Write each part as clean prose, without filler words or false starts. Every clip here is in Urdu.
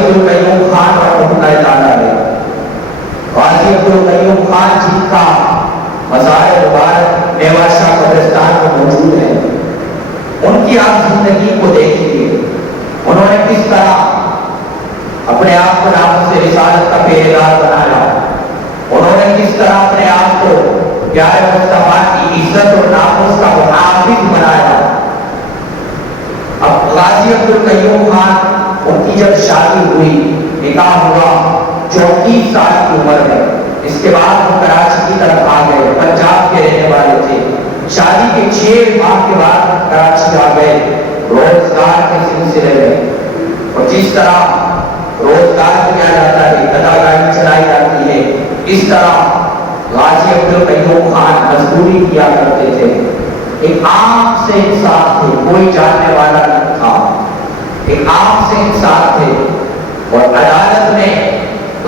عبد القیوم خان رحمۃ اللہ تعالیٰ علیہ، غازی عبد القیوم خان جن کا مزار مبارک میوہ شاہ قبرستان میں موجود ہے، ان کی آپ زندگی کو دیکھیے، انہوں نے کس طرح اپنے آپ کو نام سے رسالت کا پہرےدار بنایا، انہوں نے کس طرح اپنے آپ کو پیارے مصطفیٰ کی عزت اور ناموس کا محافظ بنایا۔ اب غازی عبد القیوم خان، ان کی جب شادی ہوئی، نکاح ہوا، 34 سال کی عمر ہے، اس کے بعد وہ کراچی کی طرف آ گئے، پنجاب کے رہنے والے تھے، شادی کے 6 ماہ کے بعد کراچی آ گئے روزگار کے سلسلے میں، اور جس طرح روزگار کیا جاتا ہے، گدا گاڑی چلائی جاتی ہے، اس طرح غازی عبد القیوم خان مزدوری کیا کرتے تھے۔ ایک عام سے انسان تھے، کوئی جاننے والا نہیں تھا، ایک عام سے انسان تھے، اور عدالت میں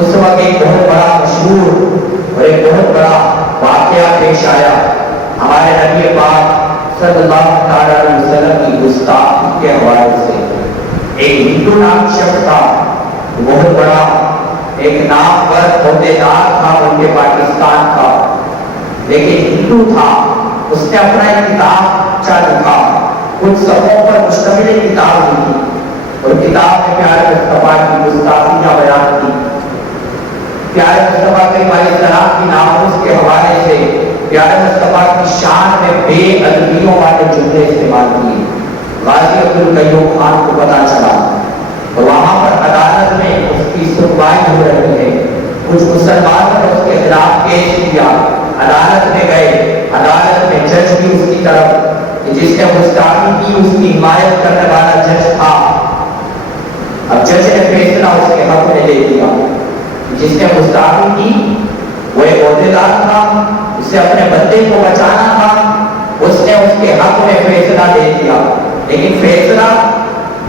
اس وقت ایک بہت بڑا مشہور اور ایک بہت بڑا واقعہ پیش آیا، ہمارے نبی پاک صلی اللہ علیہ وسلم کی گستاخی کے حوالے سے۔ ایک ہندو نام شخص تھا، بہت بڑا ایک نامور عہدیدار تھا، ملک پاکستان کا، لیکن ہندو تھا، اس نے اپنا ایک کتاب لکھا، کچھ صفحوں پر مشتمل ایک کتاب لکھی، اور کتاب میں پیارے مصطفیٰ کی گستاخیاں بیان کی، پیارے مصطفیٰ کے علیہ السلام کی ناموس کے حوالے سے پیارے مصطفیٰ کی شان میں بے ادبیوں والے جملے استعمال کیے۔ غازی عبد القیوم خان کو پتہ چلا، اور وہاں پر عدالت میں اس کی سنوائی ہو رہی ہے، کچھ مسلمانوں نے اس کے خلاف کیس کیا، عدالت میں گئے، عدالت میں جج بھی اس کی طرف، جس نے گستاخی کی اس کی حمایت کرنے والا جج تھا۔ اب جج نے فیصلہ اس کے حق میں دے دیا، جس نے گستاخی کی وہ ایک عہدیدار تھا، اسے اپنے بندے کو بچانا تھا، اس نے اس کے حق میں فیصلہ دے دیا، لیکن فیصلہ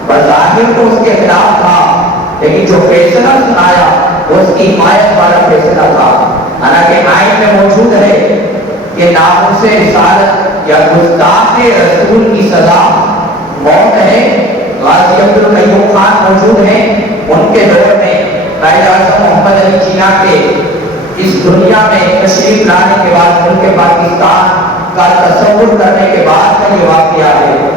بظاہر تو اس کے خلاف تھا، لیکن جو فیصلہ سنایا وہ اس کی حمایت والا فیصلہ تھا۔ حالانکہ آئین میں موجود ہے کہ ناموس رسالت یا گستاخ رسول کی سزا موت ہے۔ غازی عبد القیوم خان موجود ہیں، ان کے دور میں قائد اعظم محمد علی جناح کے اس دنیا میں تشریف لانے کے بعد ملک پاکستان کا تصور کرنے کے بعد کا یہ واقعہ ہے۔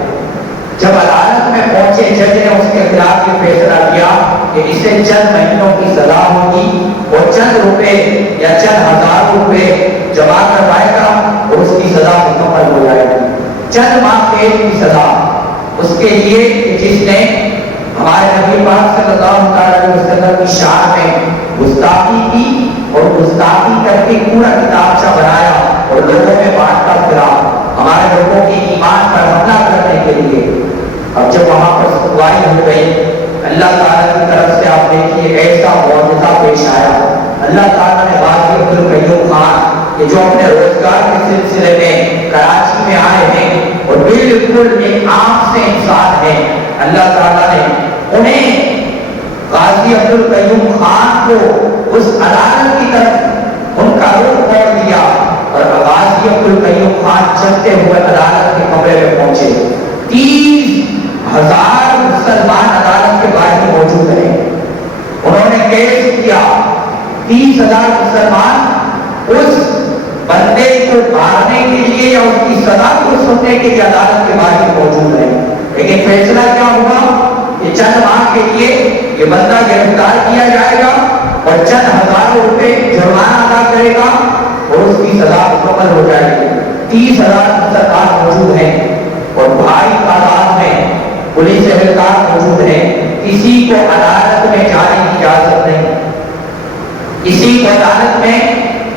جب عدالت میں پہنچے، جج نے اس کے خلاف یہ فیصلہ کیا کہ اسے چند مہینوں کی سزا ہوگی، اور چند روپے یا چند ہزار روپے جمع کروائے گا اور اس کی سزا مکمل ہو جائے گی۔ چند ماہ قید کی سزا اس کے لیے جس نے ہمارے نبی پاک صلی اللہ علیہ وسلم کی شان میں گستاخی کی، اور گستاخی کر کے پورا کتابچہ بنایا اور لوگوں میں بانٹتا پھرا، ہمارے لوگوں کی ایمان پر حملہ کرنے کے لیے۔ اب جب وہاں پر سنوائی ہو گئی، اللہ تعالیٰ کی طرف سے آپ دیکھیے ایسا معجزہ پیش آیا، اللہ تعالیٰ نے غازی عبد القیوم خان کہ جو اپنے روزگار کے سلسلے میں کراچی میں آئے ہیں اور بالکل ایک عام سے انسان ہیں، اللہ تعالیٰ نے انہیں غازی عبد القیوم خان کو اس عدالت کی طرف ان کا رخ موڑ دیا، اور غازی عبد القیوم خان چلتے ہوئے عدالت کے کمرے میں پہنچے۔ 30,000 مسلمان عدالت کے باہر موجود ہیں، انہوں نے کیس کیا، 30,000 مسلمان اس بندے کو مارنے کے لیے یا اس کی سزا کو سننے کے لیے عدالت کے باہر موجود ہیں، لیکن فیصلہ کیا ہوا کہ چند ماہ کے لیے یہ بندہ گرفتار کیا جائے گا اور چند ہزاروں روپے جرمانہ ادا کرے گا اور اس کی سزا مکمل ہو جائے گی۔ 30,000 مسلمان موجود ہیں اور بھاری تعداد میں پولیس اہلکار موجود ہیں، کسی کو عدالت میں جانے کی اجازت نہیں، کسی کو عدالت میں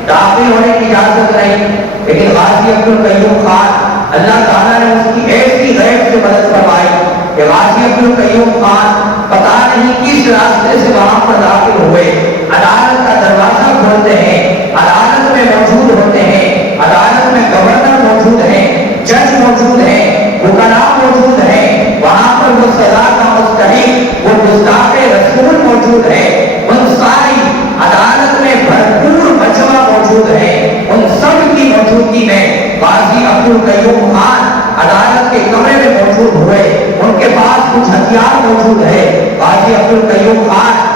داخل ہونے کی اجازت نہیں، لیکن غازی عبد القیوم خان اللہ تعالیٰ نے اس کی ایسی غیب سے مدد فرمائی کہ غازی عبد القیوم خان پتہ نہیں کس راستے سے وہاں پر داخل ہوئے، عدالت کا دروازہ کھولتے ہیں، عدالت میں موجود ہوتے ہیں، عدالت میں گورنر موجود ہیں، جج موجود ہیں، وکلاء موجود ہیں، وہاں پر وہ سزا کا مستحق وہ گستاخ رسول موجود ہے، ان ساری عدالت میں بھرپور مجمع موجود ہے، ان سب کی موجودگی میں غازی عبد القیوم خان عدالت کے کمرے میں موجود ہوئے، ان کے پاس کچھ ہتھیار موجود ہے، غازی عبد القیوم خان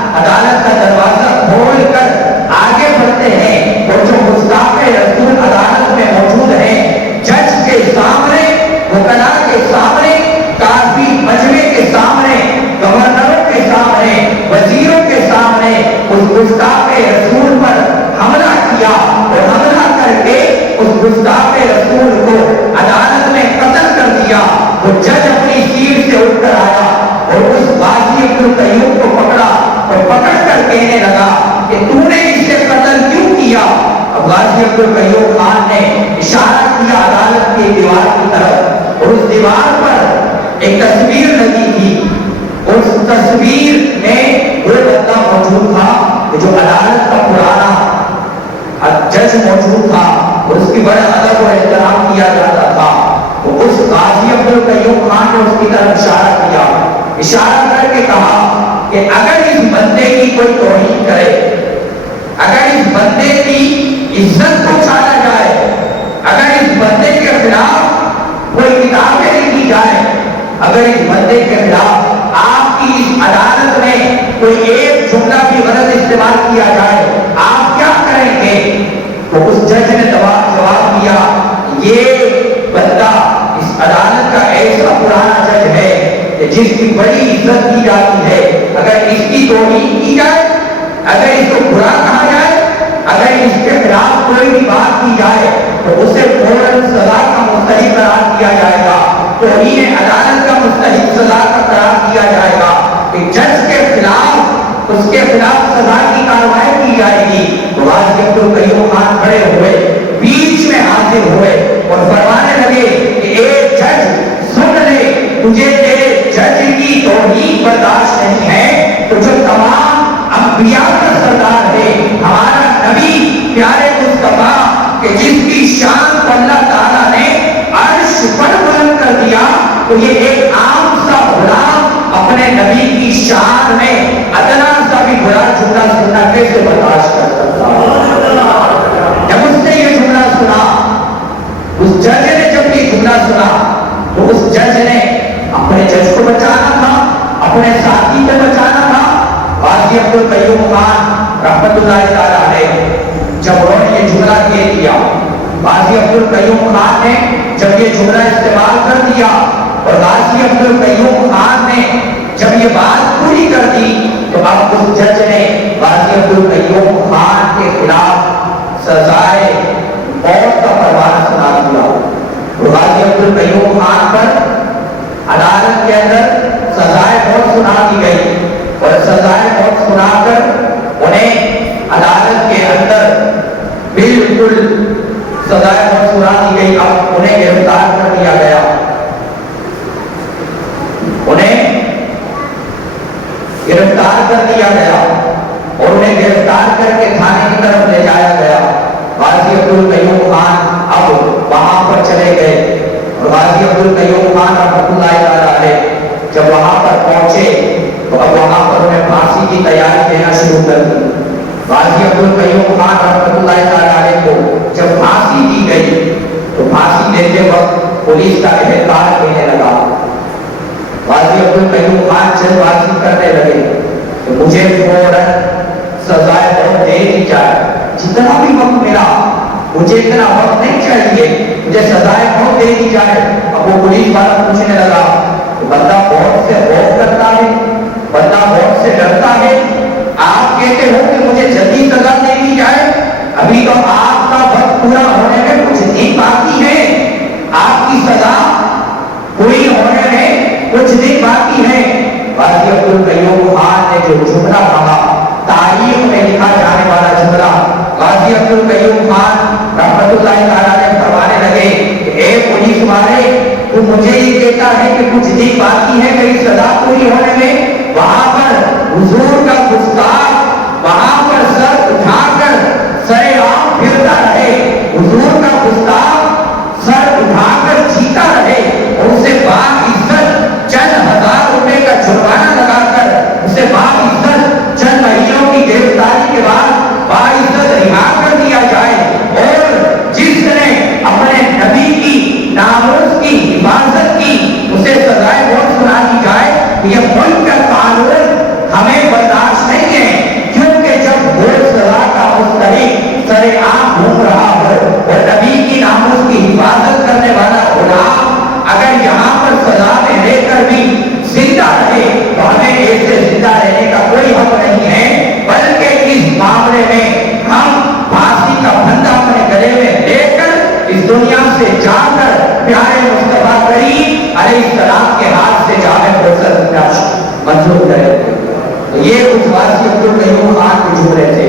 عبد القیوم خان نے اشارہ کیا عدالت کی دیوار کی طرف، اور اس دیوار پر ایک تصویر لگی تھی. اس تصویر میں وہ بندہ موجود تھا جو عدالت کا پرانا جج موجود تھا، اور اس کی بڑا ادب و احترام کیا جاتا تھا. تو اس قاضی عبد القیوم خان نے اس کی طرف اشارہ کیا، اشارہ کر کے کہا کہ اگر اس بندے کی کوئی توہین کرے، اگر اس بندے کی عزت کو چھالا جائے، اگر اس بندے کے خلاف کوئی کتابیں لکھی جائے، اگر اس بندے کے خلاف آپ کی اس عدالت میں کوئی ایک جملہ بھی غلط استعمال کیا جائے، آپ کیا کریں گے؟ تو اس جج نے جواب دیا، یہ بندہ اس عدالت کا ایسا پرانا جج ہے کہ جس کی بڑی عزت کی جاتی ہے، اگر اس کی توہین کی جائے، اگر اس کو برا کہا جائے، اگر اس کے خلاف کوئی بھی بات کی جائے تو اسے فوراً سزا کا مستحق قرار دیا جائے گا، توہین عدالت کا مستحق سزا کا قرار دیا جائے گا کہ جج کے خلاف اس کے خلاف سزا کی کارروائی کی جائے گی. تو قاضی عبد القیوم خان کھڑے ہوئے، بیچ میں حاضر ہوئے اور فرمانے لگے کہ اے جج سن لے، تجھے تیرے جج کی توہین برداشت نہیں ہے تو جو تمام انبیاء کا سردار ہے، ہمارا نبی پیارے مصطفیٰ کہ جس کی شان کو اللہ تعالیٰ نے عرش پر بلند کر دیا، تو یہ ایک عام سا غلام اپنے نبی کی شان میں ادنا سا بھی برا جملہ سننا کیسے برداشت کر سکتا؟ جب اس نے یہ جملہ سنا، اس جج نے جب یہ جملہ سنا تو اس جج نے اپنے جج کو بچانا تھا، اپنے ساتھی کو بچانا تھا. قاضی عبد القیوم خان رحمت اللہ تعالیٰ علیہ جب انہوں نے یہ جملہ کیا، قاضی عبد القیوم خان نے جب یہ جملہ استعمال کر دیا اور قاضی عبد القیوم خان نے جب یہ بات پوری کر دی، تو اب اس جج نے قاضی عبد القیوم خان کے خلاف سزائے موت کا فرمان سنا دیا. قاضی عبد القیوم خان پر عدالت کے اندر سزائے موت سنا دی گئی، اور سزائے موت سنا کر انہیں عدالت کے اندر بالکل سزائے موت سنا دی گئی. اب انہیں گرفتار کر دیا گیا، انہیں گرفتار کر دیا گیا اور انہیں گرفتار کر کے تھانے کی طرف لے جایا گیا. قاضی عبد القیوم خان اب وہاں پر چلے گئے اور قاضی عبد القیوم خان رحمۃ اللہ تعالیٰ علیہ جب وہاں پر پہنچے تو اب وہاں پر انہیں پھانسی کی تیاری دینا شروع کر دی. قاضی عبد القیوم خان رحمۃ اللہ تعالیٰ علیہ کو جب پھانسی دی گئی تو پھانسی دیتے وقت پولیس کا احتکار دینے لگا. قاضی عبد القیوم خان جلد بازی کرنے لگے کہ مجھے فوراً سزائے موت دے دی جائے، جتنا بھی وقت ملا مجھے اتنا وقت نہیں چاہیے، مجھے سزائے موت دے دی جائے. اب وہ پولیس والا پوچھنے لگا، بندہ موت سے خوف کرتا ہے، بندہ موت سے ڈرتا ہے، آپ کہتے ہو کہ مجھے جلدی سزا دے دی جائے، ابھی تو آپ کا وقت پورا ہونے میں کچھ دن باقی ہے، آپ کی سزا پوری ہونے میں کچھ دن باقی ہے. قاضی عبد القیوم خان نے جو جملہ کہا، تاریخ میں لکھا جانے والا جملہ، قاضی عبد القیوم خان رحمت اللہ تعالیٰ نے فرمانے لگے کہ اے پولیس والے، تو مجھے یہ کہتا ہے کہ کچھ دن باقی ہے میری سزا پوری ہونے میں، وہاں پر حضور کا گستاخ وہاں پر سر اٹھا کر سر عام پھرتا رہے، حضور کا گستاخ سر اٹھا کر جیتا رہے اور اسے باعزت چند ہزار روپے کا جرمانہ لگا کر اسے باعزت چند مہینوں کی گرفتاری کے بعد باعزت رہا کر دیا جائے، اور جس نے اپنے نبی کی ناموس کی حفاظت کی اسے سزائے موت سنا دی جائے، یہ ملک کا قانون ہمیں برداشت نہیں ہے. کیونکہ جب وہ سزا کا مستحق سر عام گھوم رہا ہو اور نبی کی ناموس کی حفاظت کرنے والا غلام اگر یہاں پر سزا میں رہ کر بھی زندہ رہے تو ہمیں ایسے زندہ رہنے کا کوئی حق نہیں ہے، بلکہ اس معاملے میں ہم پھانسی کا پھندا اپنے گلے میں لے کر اس دنیا سے جا کر پیارے مصطفیٰ کریم علیہ السلام کے ہاتھ سے جامع کوثر منظور کریں. تو یہ کچھ قاضی عبد القیوم خان کے جملے تھے.